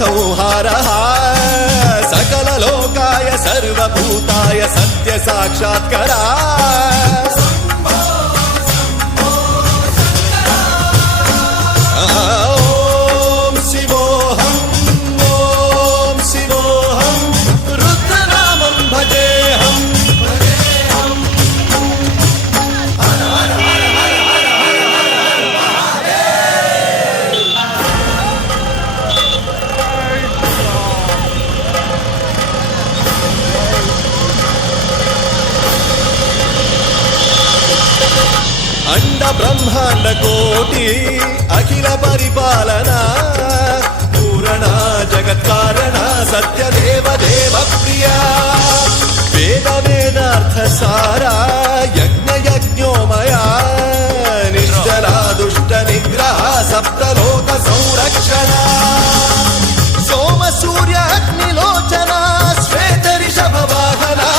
संहारः सकललोकाय सर्वभूताय सत्य साक्षात्करा ॐ शिवोऽहं रुद्रनामं भजेऽहम् अंड ब्रह्मांड कोटि अखिल परिपालना पूरणा जगत्कारणा सत्य देव देव प्रिया वेद वेदार्थ सारा यज्ञ यज्ञोमया निश्चला दुष्ट निग्रह सप्तलोक संरक्षणा सोम सूर्य अग्निलोचना श्वेत ऋषभ वाहना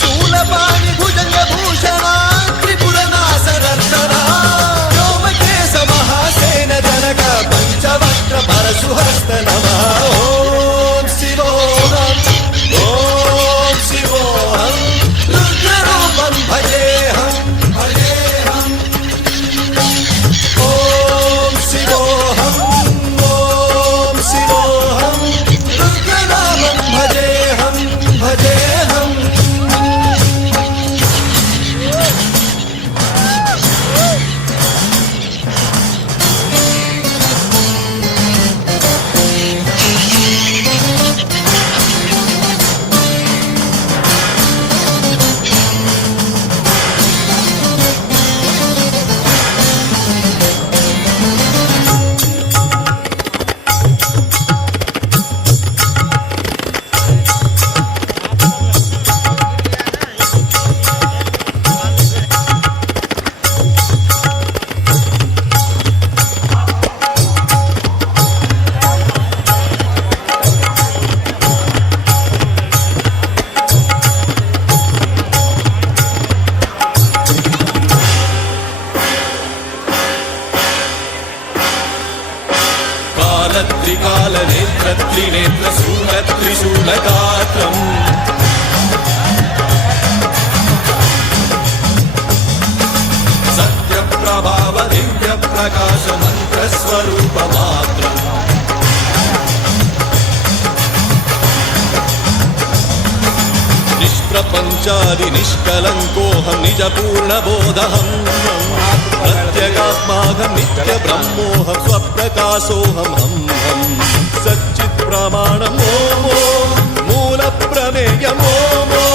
शूलपाणि भुजंग भूषणा पंचवक्त्र परशुहस्त नमः ॐ शिवोऽहं रुद्ररूपं भजेऽहम् ॐ शिवोऽहं रुद्रनामं भजेऽहम् त्रिकाल नेत्र त्रिनेत्र शूल त्रिशूलगात्रम् सत्य प्रभाव दिव्य प्रकाश मंत्र स्वरूप मात्रम् निष्प्रपंचादि निष्कलंकोऽहं निज पूर्ण बोधहम् प्रत्यगात्माहं नित्य ब्रह्मोऽहं स्वप्रकाशोऽहं सच्चित् प्रमाणम् ॐ मूल प्रमेयम् ॐ